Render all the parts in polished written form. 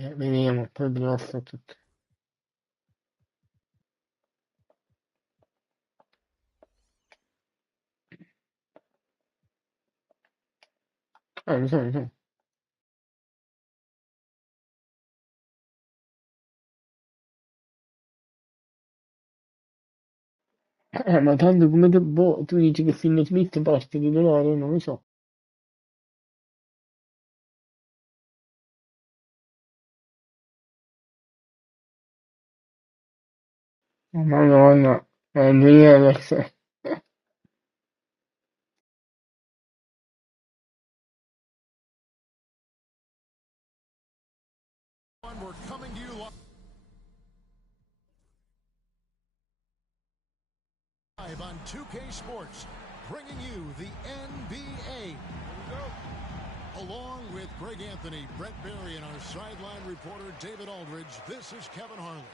Vediamo, poi grosso tutto. Lo so, lo so. Ma tanto come boh, tu dici che Finn Smith parte titolare, non lo so. Madonna, lui Alex. We're coming to you live on 2K Sports, bringing you the NBA. Along with Greg Anthony, Brett Berry, and our sideline reporter David Aldridge, this is Kevin Harlan.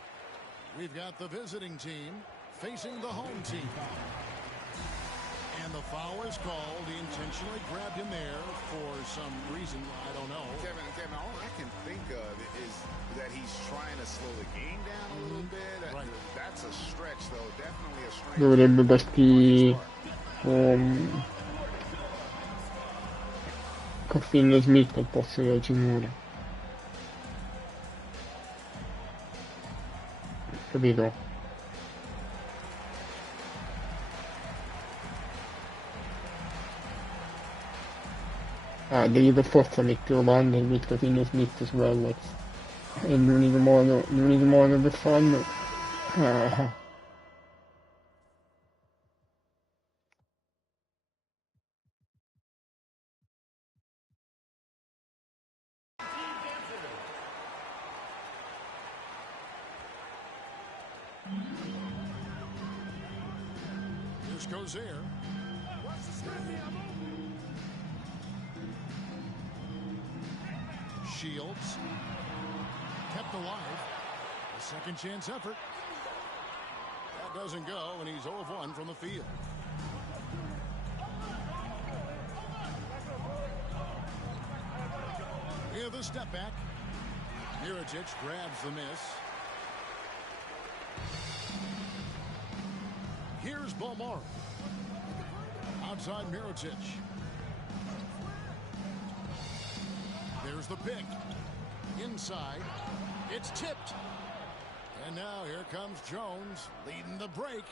We've got the visiting team facing the home team. And the foul is called. He intentionally grabbed him there for some reason. I don't know. Kevin, all I can think of is that he's trying to slow the game down a little bit. Right. That's a stretch, though. Definitely a stretch. Dovrebbe darti con Finn Smith al posto della Cimura. Capito? Devi per forza mettere Obanda e mettere Finn Smith su Alex. È l'unico modo per farlo. This goes there. Shields kept alive. A second chance effort. That doesn't go, and he's 0 of 1 from the field. Here the step back. Mirotic grabs the miss. Here's Balmar. Outside Mirotic. There's the pick. Inside. It's tipped. And now here comes Jones leading the break.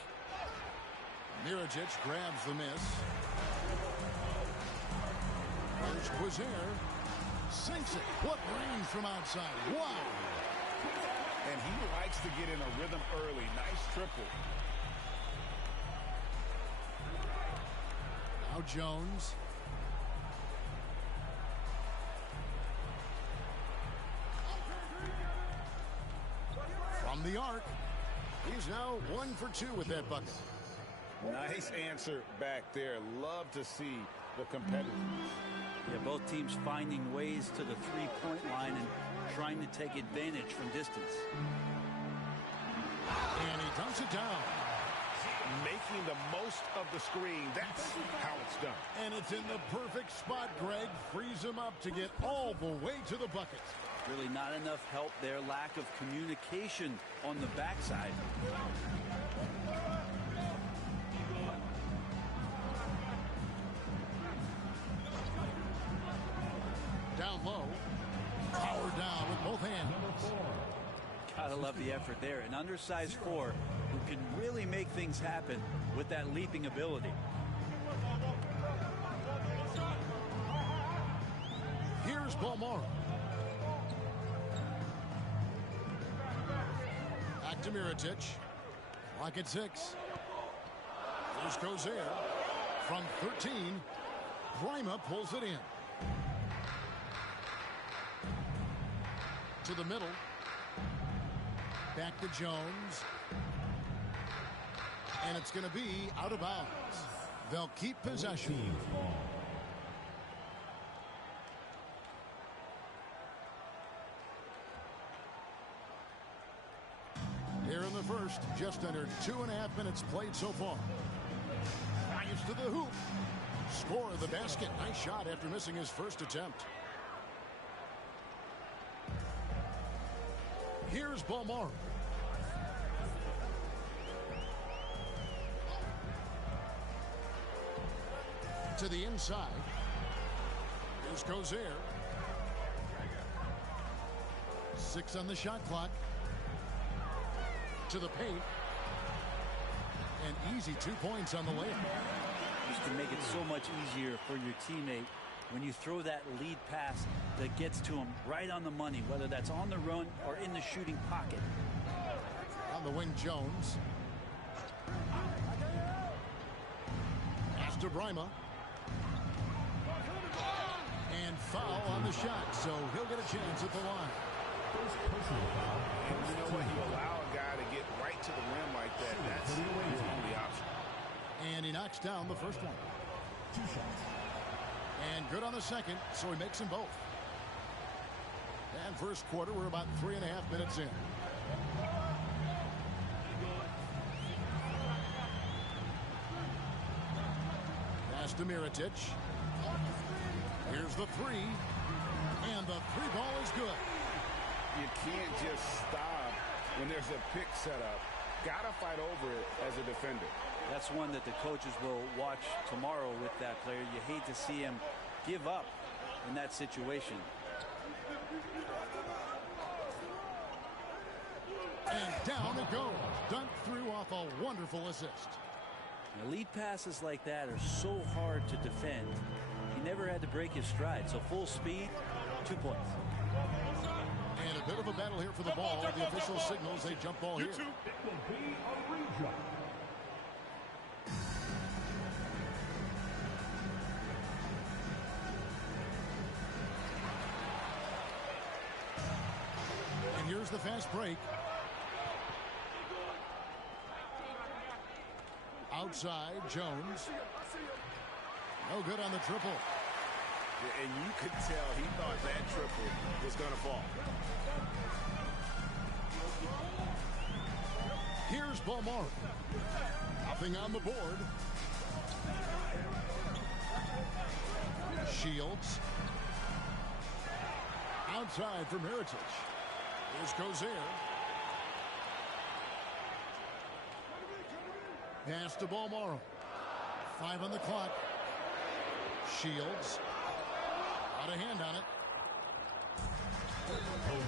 Mirotic grabs the miss. There's Quizer. Sinks it. What range from outside. Wow. And he likes to get in a rhythm early. Nice triple. Now Jones. From the arc. He's now 1 for 2 with that bucket. Nice answer back there. Love to see the competitiveness. Yeah, both teams finding ways to the three-point line and trying to take advantage from distance. And he dunks it down. Making the most of the screen. That's how it's done. And it's in the perfect spot, Greg. Frees him up to get all the way to the bucket. Really not enough help there. Lack of communication on the backside. Down low. Power down with both hands. Gotta love the effort there. An undersized 4 who can really make things happen with that leaping ability. Here's Balmar. Back to Mirotic. Clock at 6. Here's Quizer. From 13. Prima pulls it in. To the middle. Back to Jones. And it's going to be out of bounds. They'll keep possession. Here in the first, just under 2.5 minutes played so far. Fires to the hoop. Score of the basket. Nice shot after missing his first attempt. Here's Balmore. To the inside. Here's Cozier. 6 on the shot clock. To the paint. And easy 2 points on the layup. Used to make it so much easier for your teammate when you throw that lead pass that gets to him right on the money, whether that's on the run or in the shooting pocket. On the wing, Jones. Pass to Brima. And foul on the shot, so he'll get a chance at the line. And you know what? You allow a guy to get right to the rim like that. That's his only option. And he knocks down the first one. 2 shots. And good on the second, so he makes them both. And first quarter, we're about 3.5 minutes in. Pass to Mirotic. Here's the 3. And the 3 ball is good. You can't just stop when there's a pick set up. Gotta fight over it as a defender. That's one that the coaches will watch tomorrow with that player. You hate to see him give up in that situation. And down it goes. Dunked through off a wonderful assist. Now, lead passes like that are so hard to defend. He never had to break his stride. So full speed, 2 points. And a bit of a battle here for the ball. The official signals a jump ball here. It will be a rejump. And here's the fast break. Outside, Jones. No good on the triple. And you could tell he thought that triple was going to fall. Here's Balmore. Nothing on the board. Shields. Outside for Mirotic. Here's Cozier. Pass to Balmore. 5 on the clock. Shields. Out of hand on it.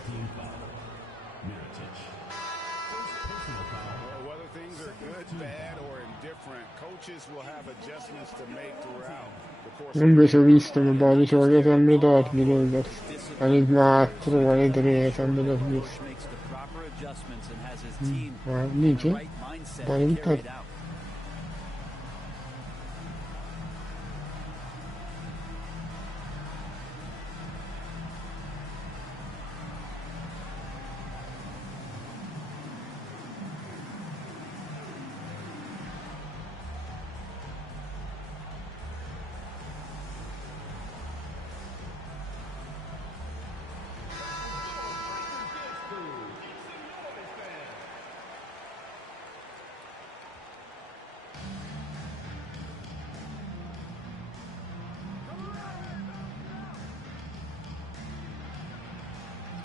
Team foul. Mirotic. First personal foul. Well, whether things are good, bad, or indifferent, coaches will have adjustments to make throughout the course of the Invece ho visto un po' di giochi sempre torti Lakers. Ogni 4, ogni 3, sempre l'ho visto. Makes the proper adjustments and has his team Dici? right mindset Poi to carry it out.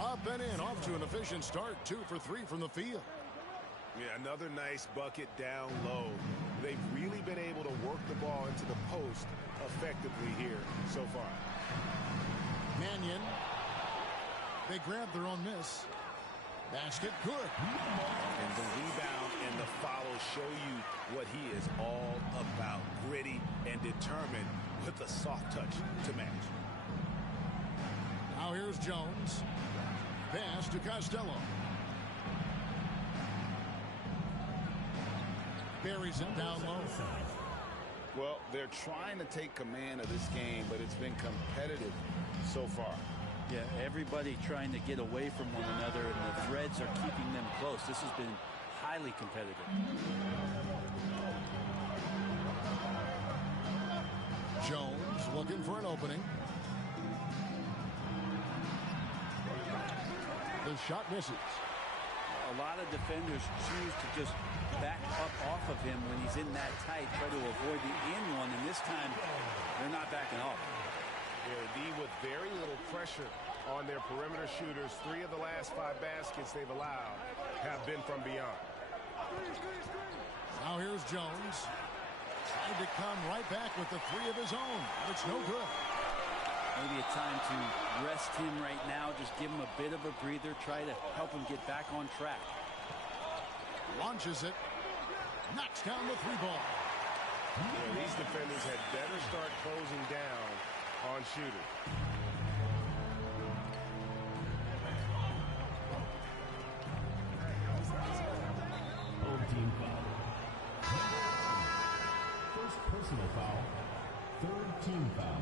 Up and in, off to an efficient start. 2 for 3 from the field. Yeah, another nice bucket down low. They've really been able to work the ball into the post effectively here so far. Mannion. They grab their own miss. Basket good. And the rebound and the follow show you what he is all about. Gritty and determined with a soft touch to match. Now here's Jones. Pass to Costello. Buries it down low. Well, they're trying to take command of this game, but it's been competitive so far. Yeah, everybody trying to get away from one another, and the threads are keeping them close. This has been highly competitive. Jones looking for an opening. The shot misses. A lot of defenders choose to just back up off of him when he's in that tight, try to avoid the and one, and this time they're not backing off. Yeah, with very little pressure on their perimeter shooters. 3 of the last 5 baskets they've allowed have been from beyond. Now here's Jones. Trying to come right back with the 3 of his own. It's no good. Maybe a time to rest him right now. Just give him a bit of a breather. Try to help him get back on track. Launches it. Knocks down the 3-ball. Yeah, these defenders had better start closing down on shooters. Home team foul. First personal foul. 3rd team foul.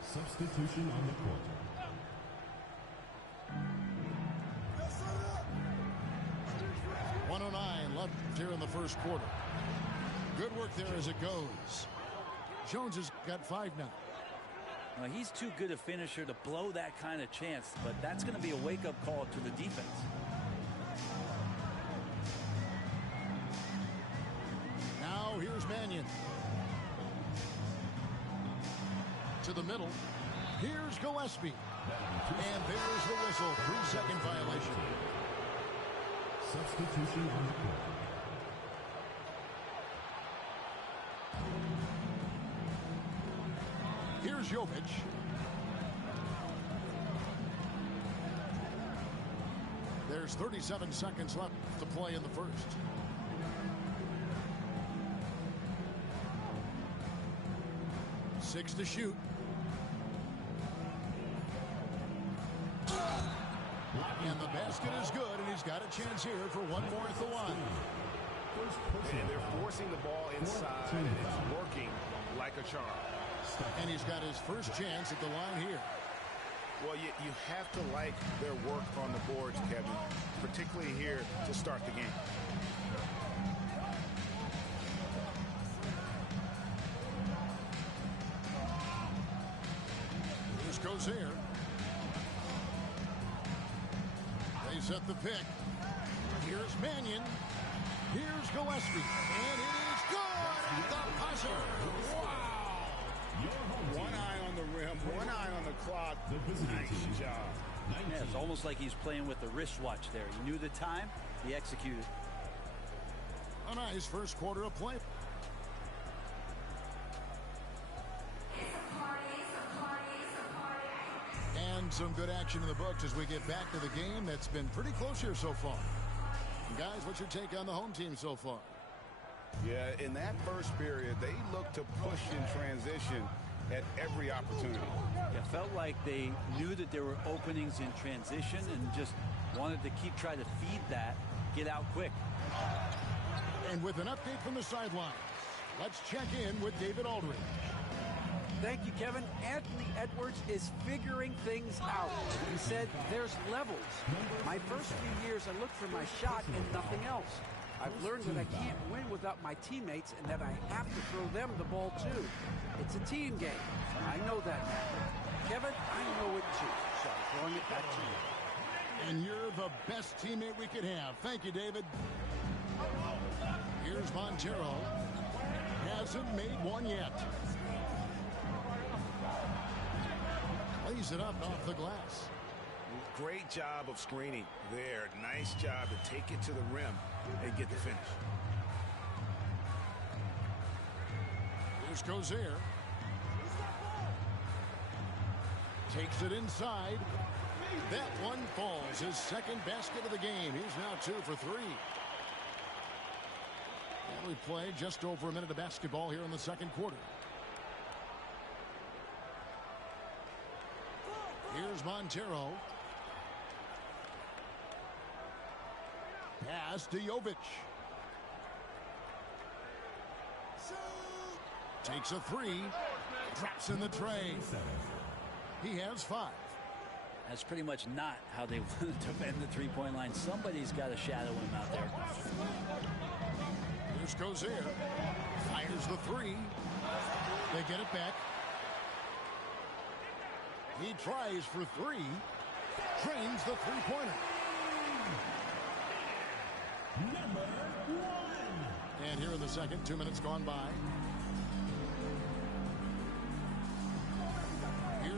Substitution on the court. .109 left here in the first quarter. Good work there as it goes. Jones has got 5 now. Well, he's too good a finisher to blow that kind of chance, but that's going to be a wake-up call to the defense. Now here's Mannion. To the middle. Here's Gillespie. And there's the whistle. 3-second violation. Substitution on the court. Here's Jovic. There's 37 seconds left to play in the first. Six to shoot. And the basket is good, and he's got a chance here for one more at the line. And they're forcing the ball inside, and it's working like a charm. And he's got his first chance at the line here. Well, you have to like their work on the boards, Kevin, particularly here to start the game. Here's Gobert. They set the pick. Here's Mannion. Here's Gillespie. And it is good at the buzzer. Wow. One eye on the rim, one eye on the clock. Nice job. Yeah, it's almost like he's playing with the wristwatch there. He knew the time, he executed. A nice first quarter of play. And some good action in the books as we get back to the game that's been pretty close here so far. And guys, what's your take on the home team so far? Yeah, in that first period, they looked to push in transition at every opportunity. It felt like they knew that there were openings in transition and just wanted to keep trying to feed that, get out quick. And with an update from the sidelines, let's check in with David Aldridge. Thank you, Kevin. Anthony Edwards is figuring things out. He said there's levels. My first few years, I looked for my shot and nothing else. I've learned that I can't win without my teammates and that I have to throw them the ball too. It's a team game. I know that now. Kevin, I know it too. So I'm throwing it back to you. And you're the best teammate we could have. Thank you, David. Here's Montero. Hasn't made one yet. Lays it up off the glass. Great job of screening there. Nice job to take it to the rim and get the finish. Here's Gobert. Takes it inside. That one falls. His second basket of the game. He's now 2 for 3. And we play just over a minute of basketball here in the second quarter. Here's Montero. Pass to Jovic. Takes a 3. Drops in the tray. He has 5. That's pretty much not how they want to defend the three-point line. Somebody's got to shadow him out there. Here's Gobert. Fires the 3. They get it back. He tries for 3. Drains the three-pointer. Number 1. And here in the second, 2 minutes gone by.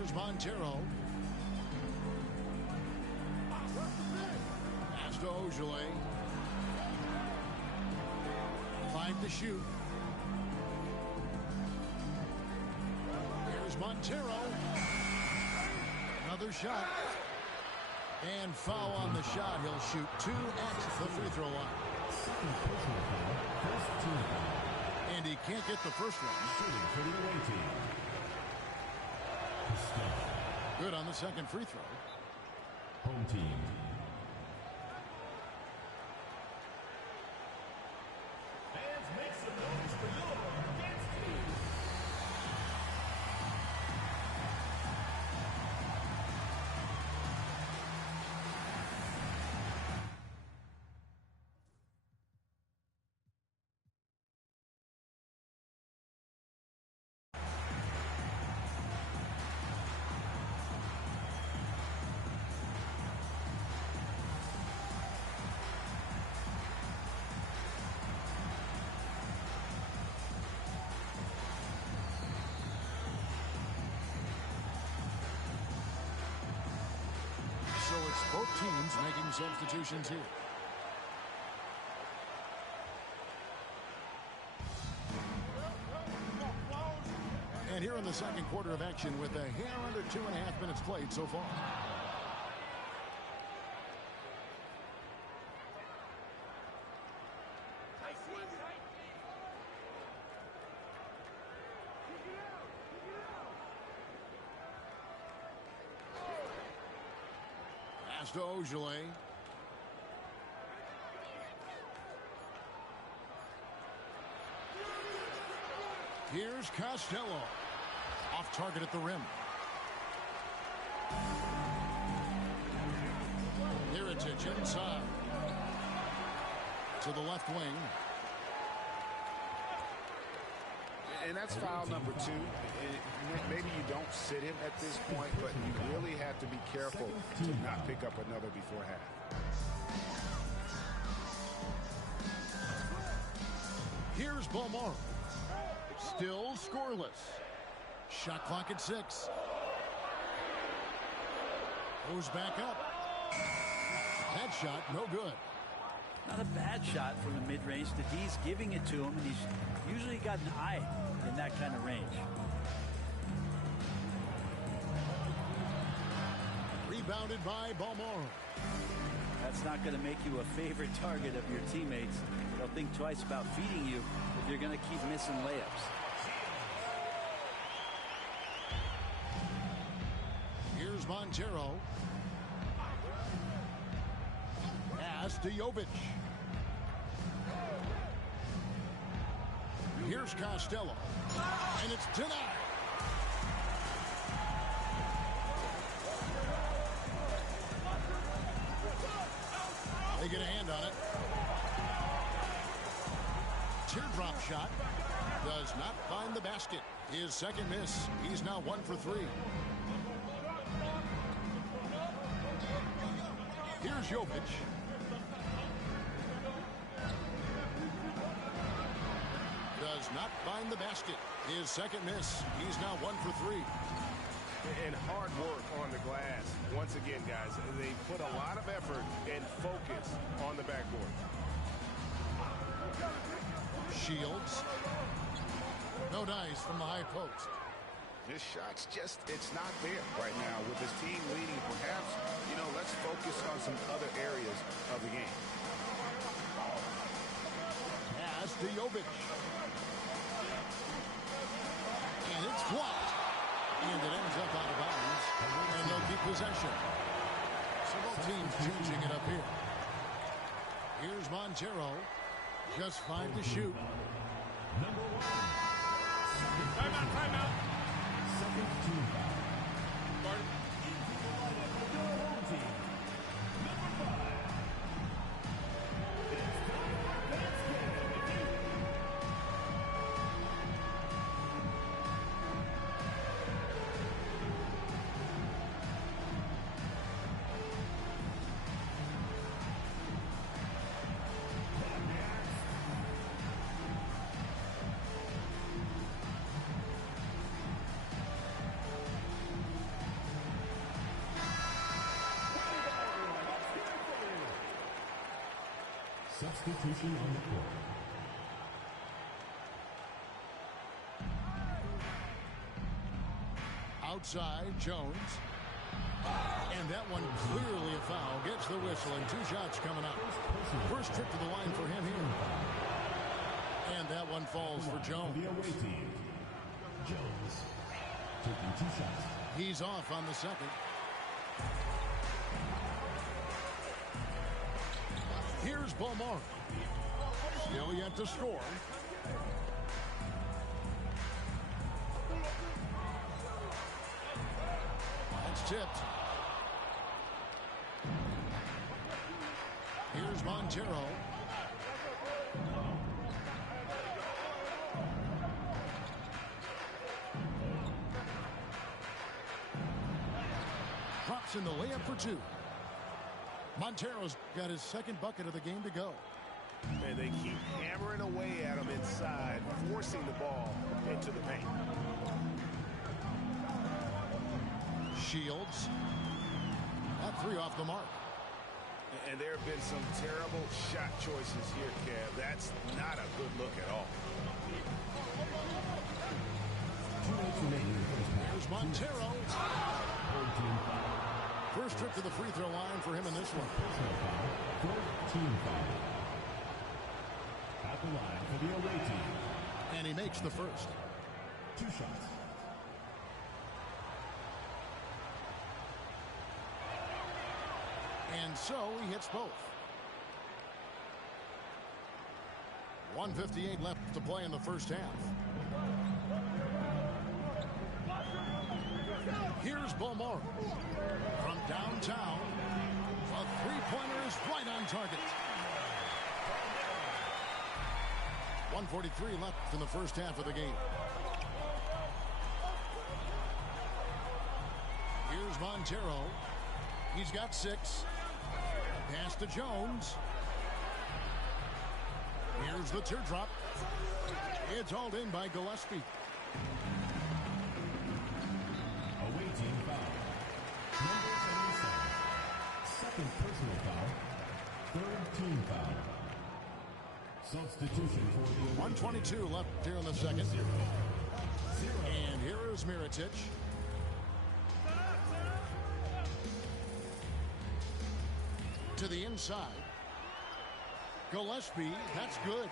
Here's Montero. Pass to Ojale. 5 to shoot. Here's Montero. Another shot. And foul on the shot. He'll shoot 2 at the free throw line. And he can't get the first one. Good on the second free throw. Home team. Fans, make some noise for your dance team. So it's both teams making substitutions here. And here in the second quarter of action with a hair under 2.5 minutes played so far. Pass to Ojale. Here's Costello. Off target at the rim. Heritage inside. To the left wing. And that's foul number 2. Maybe you don't sit him at this point, but you really have to be careful to not pick up another before half. Here's Balmore. Still scoreless. Shot clock at 6. Goes back up. That shot, no good. Not a bad shot from the mid-range. He's giving it to him, and he's usually got an eye in that kind of range. Rebounded by Balmore. That's not going to make you a favorite target of your teammates. They'll think twice about feeding you if you're going to keep missing layups. Here's Montero. Pass to Jovic. Here's Costello. And it's denied. They get a hand on it. Teardrop shot. Does not find the basket. His second miss. He's now 1 for 3. Here's Jovic. Does not find the basket. His second miss. He's now 1 for 3. And hard work on the glass. Once again, guys, they put a lot of effort and focus on the backboard. Shields. No dice from the high post. This shot's just, it's not there right now. With this team leading, perhaps, let's focus on some other areas of the game. Pass to Jovic. And it's blocked. And it ends up out of bounds. And they'll keep possession. So both teams changing it up here. Here's Montero. Just 5 to shoot. Number 1. Timeout. Second team foul. Into the lineup for your home team. Number 5. It's time for dance game. Substitution on the court. Outside, Jones. And that one clearly a foul. Gets the whistle and 2 shots coming up. First trip to the line for him here. And that one falls for Jones. The away team. Jones taking 2 shots. He's off on the second. Here's Beaumont. Still yet to score. It's tipped. Here's Montero. Drops in the layup for 2. Montero's got his second bucket of the game to go. And they keep hammering away at him inside, forcing the ball into the paint. Shields. That 3 off the mark. And there have been some terrible shot choices here, Kev. That's not a good look at all. There's Montero. First trip to the free throw line for him in this one. Team foul. At the line for the away team. And he makes the first. 2 shots. And so he hits both. 1:58 left to play in the first half. Here's Beaumont. From downtown, a three-pointer is right on target. 1:43 left in the first half of the game. Here's Montero. He's got 6. Pass to Jones. Here's the teardrop. It's hauled in by Gillespie. Away team foul. Number 77. Second personal foul. Third team foul. Substitution for the 1:22 left here in the second. And here is Mirotic. To the inside. Gillespie, that's good.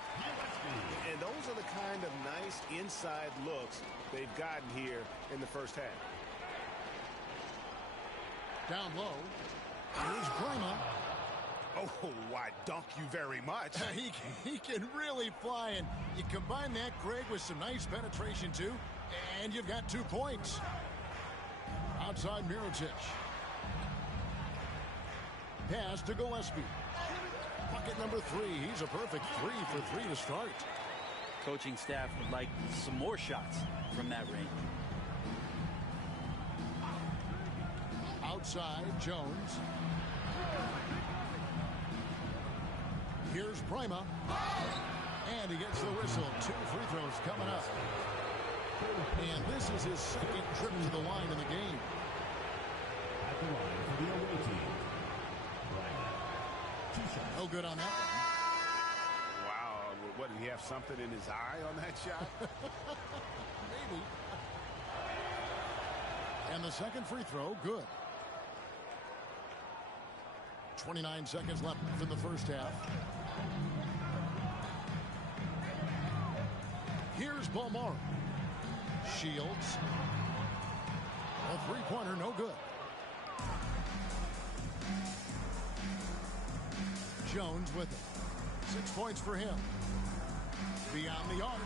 And those are the kind of nice inside looks they've gotten here in the first half. Down low. Here's Brema. Oh, why, dunk you very much. He can really fly, and you combine that, Greg, with some nice penetration, too, and you've got 2 points. Outside Mirotic. Pass to Gillespie. Bucket number 3. He's a perfect 3 for 3 to start. Coaching staff would like some more shots from that range. Outside, Jones. Here's Brema. And he gets the whistle. 2 free throws coming up. And this is his second trip to the line in the game. At the line for the away team. No good on that one. Wow. What, did he have something in his eye on that shot? Maybe. And the second free throw, good. 29 seconds left in the first half. Here's Beaumont. Shields. A three-pointer, no good. Jones with it. 6 points for him. Beyond the arc.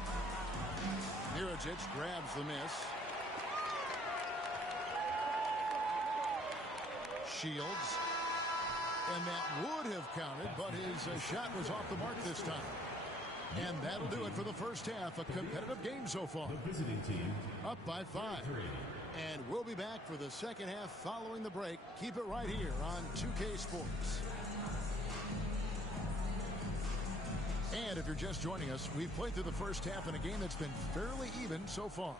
Mirotic grabs the miss. Shields. And that would have counted, but his shot was off the mark this time. And that'll do it for the first half. A competitive game so far. The visiting team up by 5. And we'll be back for the second half following the break. Keep it right here on 2K Sports. And if you're just joining us, we've played through the first half in a game that's been fairly even so far.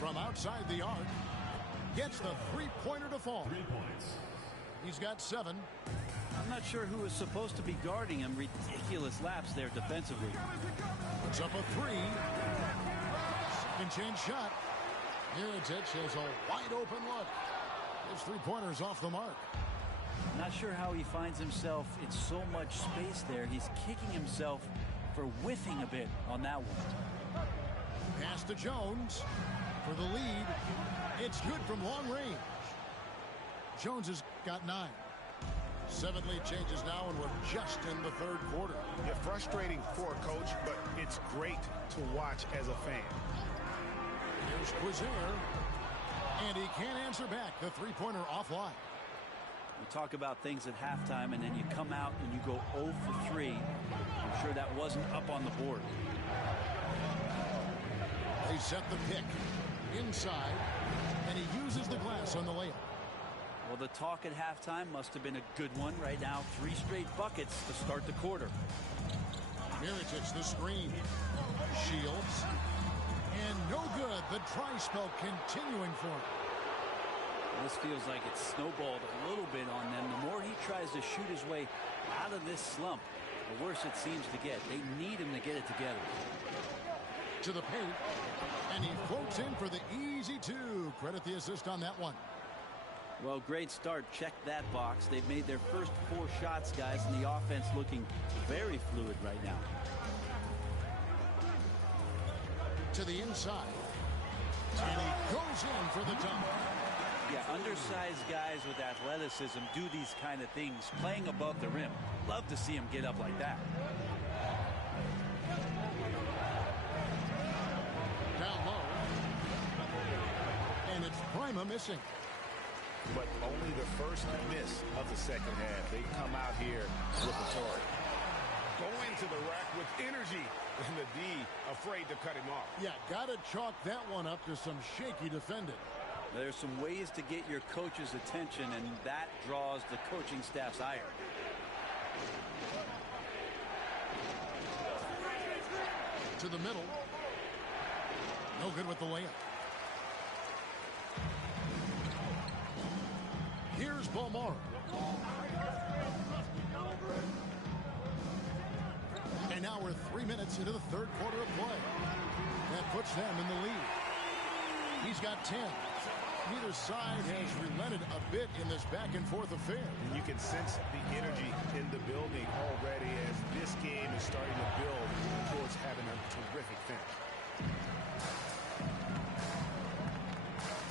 from outside the arc. Gets the three-pointer to fall. 3 points. He's got 7. I'm not sure who is supposed to be guarding him. Ridiculous laps there defensively. Puts up a 3. Second chance shot. Miritich has a wide open look. His three-pointer's off the mark. Not sure how he finds himself in so much space there. He's kicking himself for whiffing a bit on that one. Pass to Jones for the lead. It's good from long range. Jones has got 9. 7 lead changes now, and we're just in the third quarter. Yeah, frustrating for a coach, but it's great to watch as a fan. Here's Quizier, and he can't answer back. The three-pointer offline. We talk about things at halftime, and then you come out and you go 0 for 3. I'm sure that wasn't up on the board. They set the pick inside, and he uses the glass on the layup. Well, the talk at halftime must have been a good one. Right now, 3 straight buckets to start the quarter. Miritich the screen. Shields. And no good. The dry spell continuing for him. This feels like it's snowballed a little bit on them. The more he tries to shoot his way out of this slump, the worse it seems to get. They need him to get it together. To the paint. And he floats in for the easy 2. Credit the assist on that one. Well, great start. Check that box. They've made their first 4 shots, guys, and the offense looking very fluid right now. To the inside. And he goes in for the dunk. Yeah, undersized guys with athleticism do these kind of things, playing above the rim. Love to see him get up like that. Down low. And it's Prima missing. But only the first miss of the second half. They come out here with a target. Go into the rack with energy. And the D afraid to cut him off. Yeah, got to chalk that one up to some shaky defending. There's some ways to get your coach's attention, and that draws the coaching staff's ire. To the middle. No good with the layup. Here's Balmora. And now we're 3 minutes into the third quarter of play. That puts them in the lead. He's got 10. Neither side has relented a bit in this back-and-forth affair. And you can sense the energy in the building already as this game is starting to build towards having a terrific finish.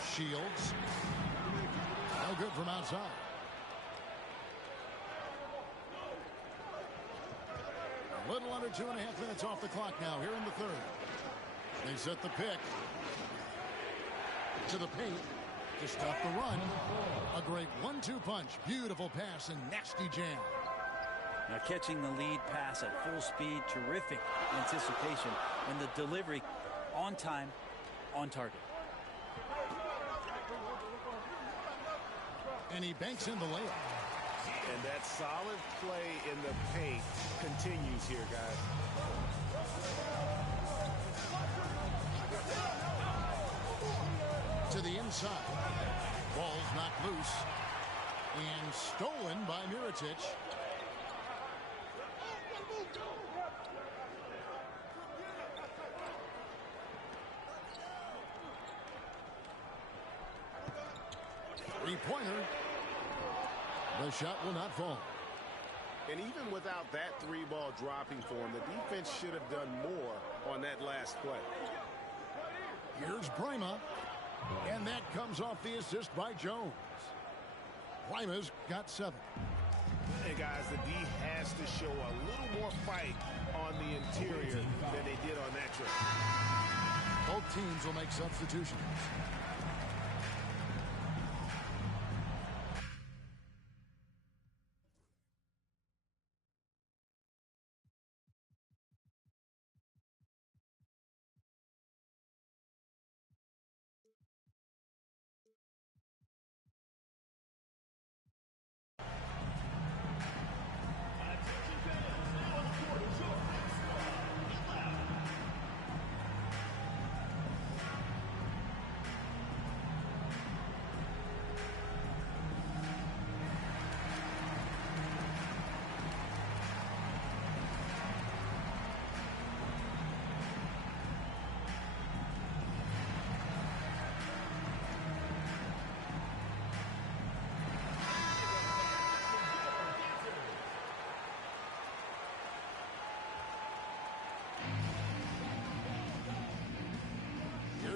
Shields. No good from outside. A little under 2.5 minutes off the clock now here in the third. They set the pick. To the paint. To stop the run. A great 1-2 punch. Beautiful pass and nasty jam. Now catching the lead pass at full speed. Terrific anticipation. And the delivery on time, on target. And he banks in the layup. And that solid play in the paint continues here, guys. To the inside. Ball's knocked loose. And stolen by Miritich. Three-pointer. The shot will not fall. And even without that 3-ball dropping for him, the defense should have done more on that last play. Here's Prima. And that comes off the assist by Jones. Prima's got 7. And guys, the D has to show a little more fight on the interior than they did on that trip. Both teams will make substitutions.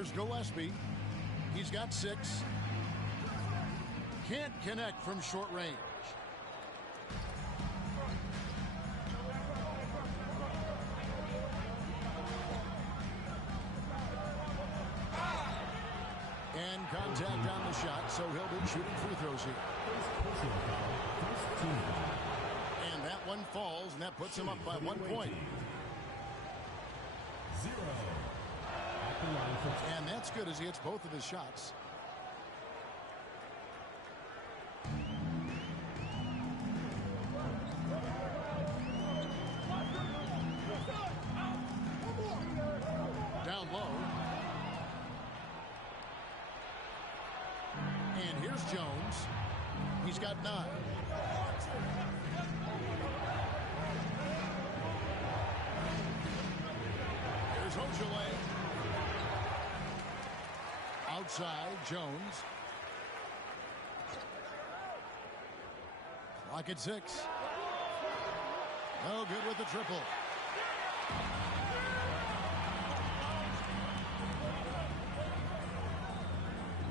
Here's Gillespie. He's got 6. Can't connect from short range. And contact on the shot, so he'll be shooting free throws here. And that one falls, and that puts him up by 1 point. 0. And that's good as he hits both of his shots. Down low. And here's Jones. He's got 9. Here's Ojale. Outside, Jones. Clock at 6. No good with the triple.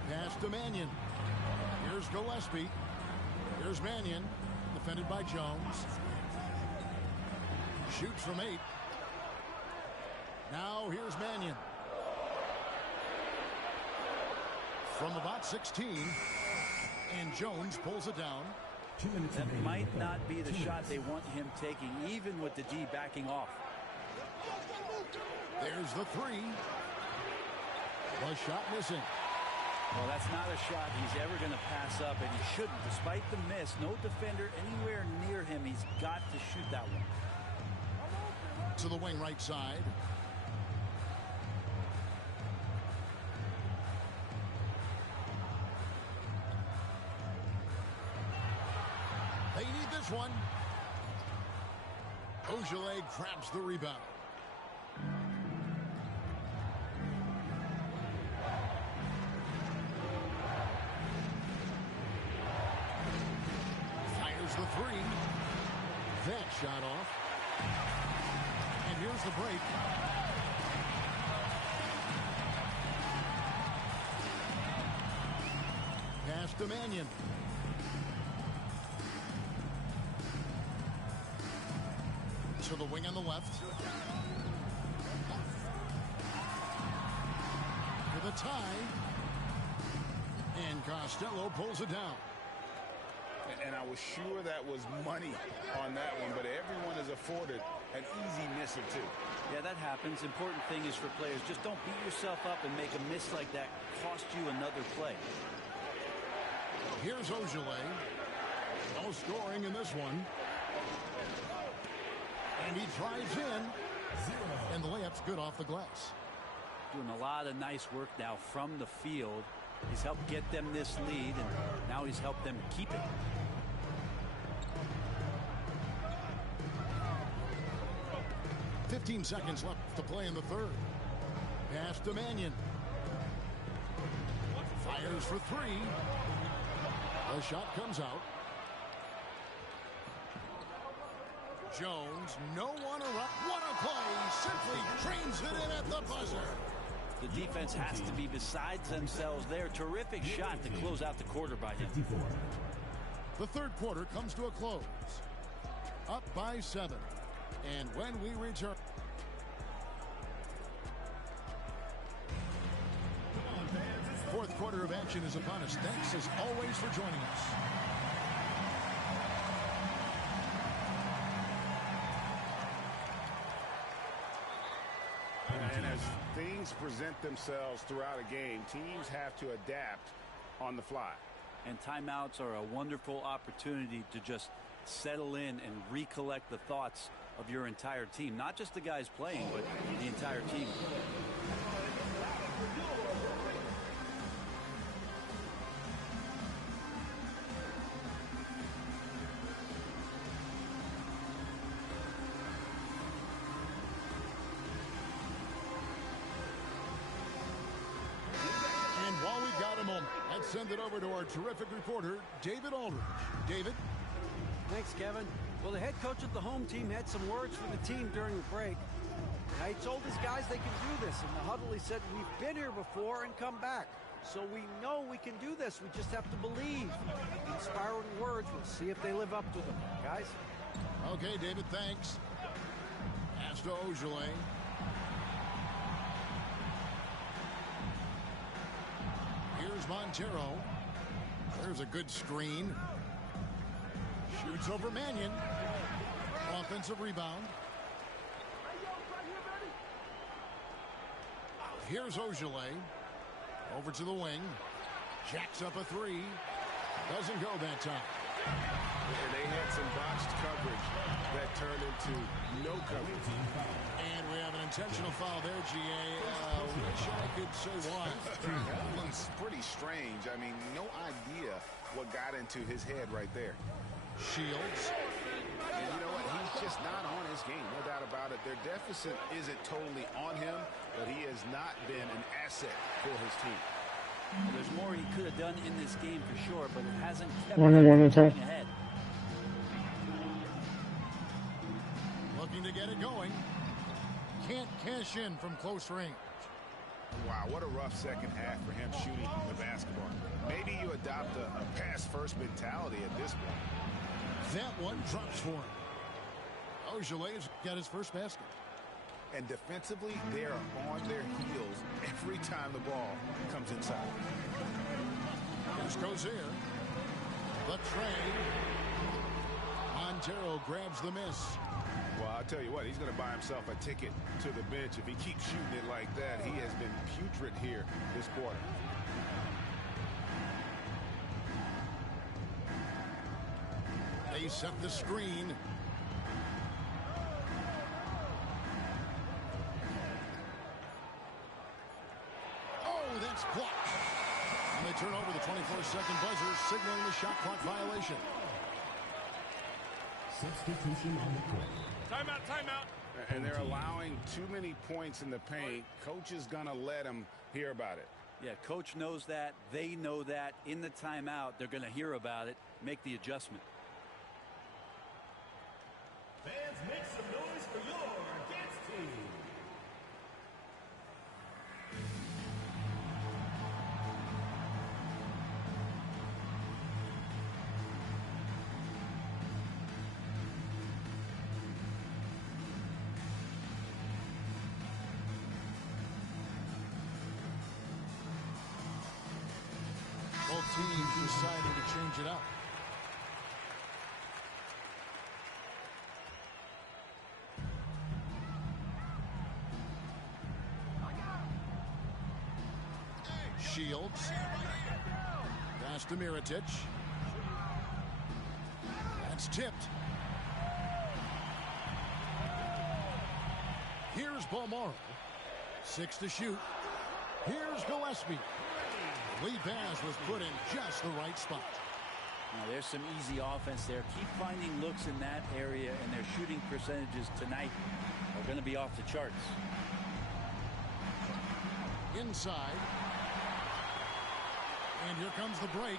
Pass to Mannion. Here's Gillespie. Here's Mannion. Defended by Jones. Shoots from 8. Now here's Mannion. From about 16. And Jones pulls it down. That might not be the shot they want him taking, even with the D backing off. There's the 3. The shot missing. Well, that's not a shot he's ever going to pass up, and he shouldn't. Despite the miss, no defender anywhere near him. He's got to shoot that one. To the wing right side. They need this one. Ojale grabs the rebound. Fires the 3. That shot off. And here's the break. Pass to Mannion. To the wing on the left. For the tie. And Costello pulls it down. And I was sure that was money on that one, but everyone is afforded an easy miss or 2. Yeah, that happens. Important thing is for players, just don't beat yourself up and make a miss like that cost you another play. Here's Ojale. No scoring in this one. And he drives in. 0. And the layup's good off the glass. Doing a lot of nice work now from the field. He's helped get them this lead, and now he's helped them keep it. .15 seconds left to play in the third. Pass to Mannion. Fires for 3. The shot comes out. Jones, no one around. What a play! Simply trains it in at the buzzer. The defense has to be beside themselves there. Terrific shot to close out the quarter by him. 54. The third quarter comes to a close. Up by 7. And when we return. Fourth quarter of action is upon us. Thanks as always for joining us. And as things present themselves throughout a game, teams have to adapt on the fly. And timeouts are a wonderful opportunity to just settle in and recollect the thoughts of your entire team. Not just the guys playing, but the entire team. While we've got a moment, let's send it over to our terrific reporter, David Aldridge. David? Thanks, Kevin. Well, the head coach of the home team had some words for the team during the break. Now, he told his guys they can do this. In the huddle, he said, we've been here before and come back. So we know we can do this. We just have to believe. Inspiring words. We'll see if they live up to them. Guys? Okay, David, thanks. Pass to Ojale. Here's Montero. There's a good screen. Shoots over Mannion. Offensive rebound. Here's Ojale. Over to the wing. Jacks up a three. Doesn't go that time. And they had some botched coverage that turned into no coverage. And we have an intentional foul there, GA. Wish I could say why. That one's pretty strange. I mean, no idea what got into his head right there. Shields. And you know what? He's just not on his game. No doubt about it. Their deficit isn't totally on him, but he has not been an asset for his team. Well, there's more he could have done in this game for sure, but it hasn't kept One him attack. moving ahead. Looking to get it going. Can't cash in from close range. Wow, what a rough second half for him shooting the basketball. Maybe you adopt a pass-first mentality at this point. That one drops for him. Ojale's got his first basket. And defensively, they are on their heels every time the ball comes inside. Here's Gozier. The trade. Montero grabs the miss. Well, I'll tell you what, he's going to buy himself a ticket to the bench. If he keeps shooting it like that, he has been putrid here this quarter. They set the screen. Oh, that's blocked. And they turn over the 24-second buzzer, signaling the shot clock violation. Substitution on the court. Timeout, timeout. And they're allowing too many points in the paint. Coach is going to let them hear about it. Yeah, coach knows that. They know that. In the timeout, they're going to hear about it, make the adjustment. Fans, make some noise for your dance team. Both teams deciding to change it up. Shields. Pass to Mirotic. That's tipped. Here's Balmaro. 6 to shoot. Here's Gillespie. The lead pass was put in just the right spot. Now, there's some easy offense there. Keep finding looks in that area, and their shooting percentages tonight are going to be off the charts. Inside. And here comes the break.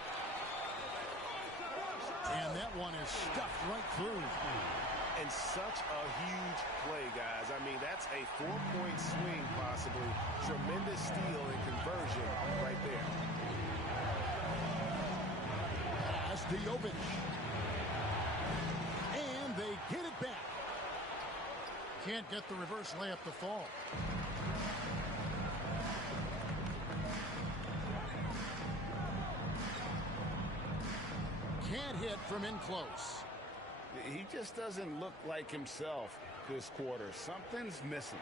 And that one is stuffed right through. And such a huge play, guys. I mean, that's a 4-point swing, possibly. Tremendous steal and conversion right there. Pass to Jovic. And they get it back. Can't get the reverse layup to fall. Can't hit from in close. He just doesn't look like himself this quarter. Something's missing.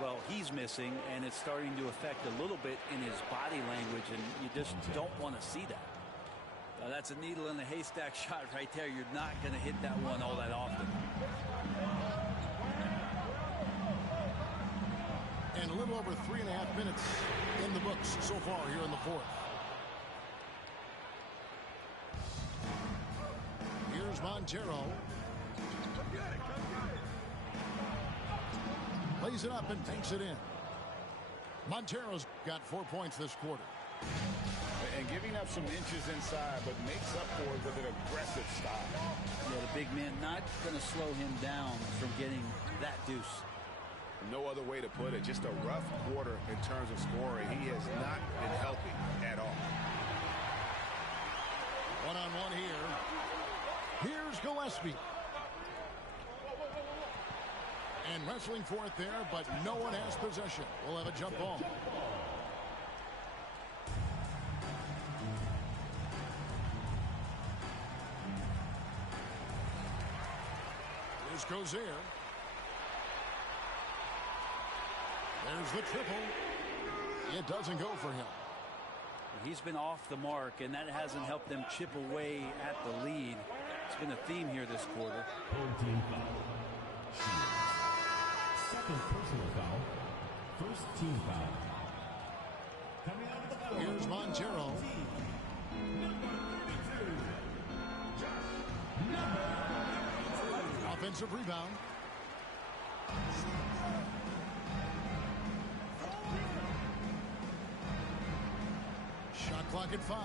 Well, he's missing, and it's starting to affect a little bit in his body language, and you just don't want to see that. That's a needle in a haystack shot right there. You're not going to hit that one all that often. And a little over 3.5 minutes in the books so far here in the fourth. Here's Montero. Lays it up and takes it in. Montero's got 4 points this quarter. And giving up some inches inside, but makes up for it with an aggressive stop. Yeah, the big man not going to slow him down from getting that deuce. No other way to put it. Just a rough quarter in terms of scoring. He has not been helping at all. One-on-one here. Here's Gillespie. And wrestling for it there, but no one has possession. We'll have a jump ball. Here's Gozier. There's the triple. It doesn't go for him. He's been off the mark, and that hasn't helped them chip away at the lead. It's been a theme here this quarter. Team foul. Second personal foul. First team foul. Coming out of the foul. Here's Montero. Offensive rebound. Shot clock at 5.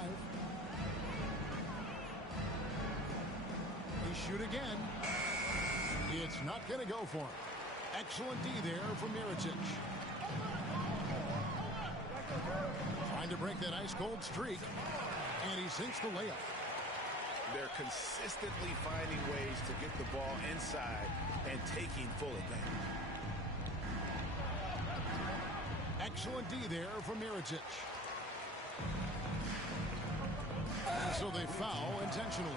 They shoot again. It's not going to go for him. Excellent D there from Mirotic. Trying to break that ice-cold streak. And he sinks the layup. They're consistently finding ways to get the ball inside and taking full advantage. Excellent D there from Mirotic. So they foul intentionally.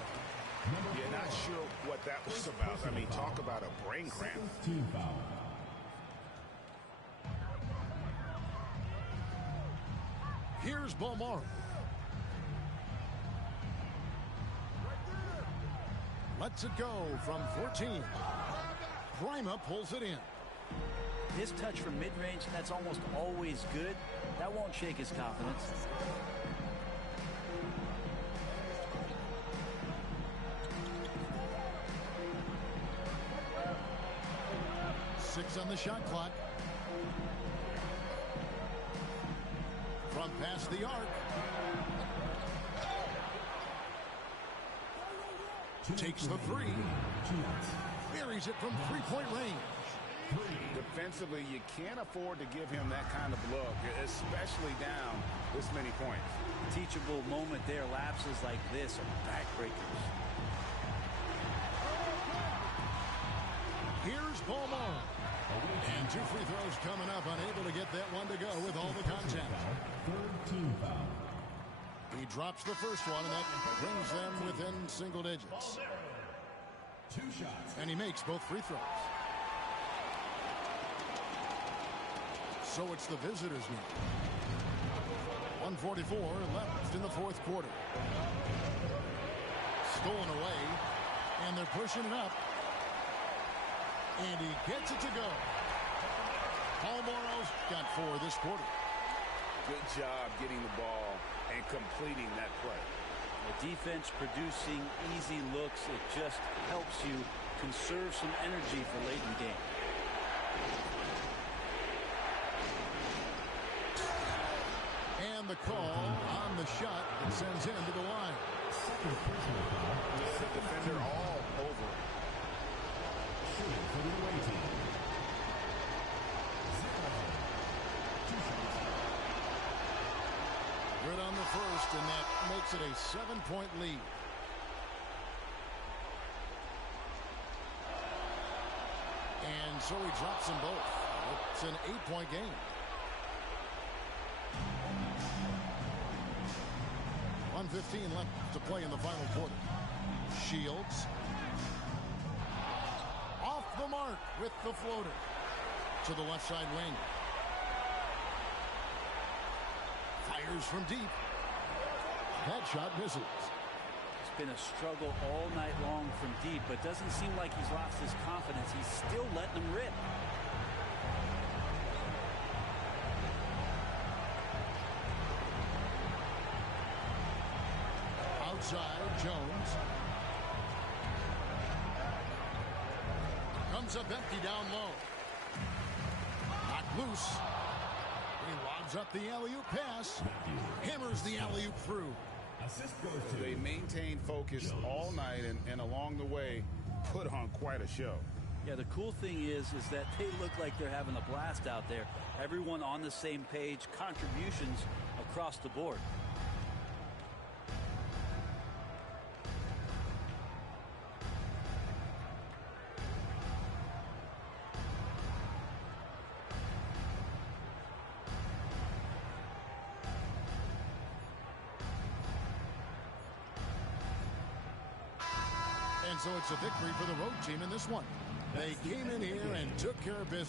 Yeah, not sure what that was about. I mean, talk about a brain cramp. Team foul. Here's Bomar. Lets it go from 14. Prima pulls it in. His touch from mid-range, that's almost always good. That won't shake his confidence. 6 on the shot clock. From past the arc. Takes the 3. Buries it from 3-point range. Defensively, you can't afford to give him that kind of look, especially down this many points. Teachable moment there. Lapses like this are backbreakers. Here's Beaumont. And 2 free throws coming up. Unable to get that one to go with all the contact. Third team foul. He drops the first one, and that brings them within single digits. 2 shots. And he makes both free throws. So it's the visitors now. 1:44 left in the 4th quarter. Stolen away, and they're pushing it up. And he gets it to go. Paul Morrow's got 4 this quarter. Good job getting the ball and completing that play. The defense producing easy looks. It just helps you conserve some energy for late in the game. And the call on the shot that sends him to the line. Second personal foul. The defender all over it. Shooting for the away team. 2 shots. Good on the first, and that makes it a 7-point lead. And so he drops them both. It's an 8-point game. 1:15 left to play in the final quarter. Shields. Off the mark with the floater. To the left side wing. Fires from deep. That shot misses. It's been a struggle all night long from deep, but doesn't seem like he's lost his confidence. He's still letting them rip. Outside, Jones. Comes up empty down low. Knocked loose. He lobs up the alley-oop pass. Hammers the alley-oop through. Assist goes They to maintained focus all night and along the way put on quite a show. Yeah, the cool thing is that they look like they're having a blast out there. Everyone on the same page, contributions across the board. And so it's a victory for the road team in this one. They came in here and took care of business.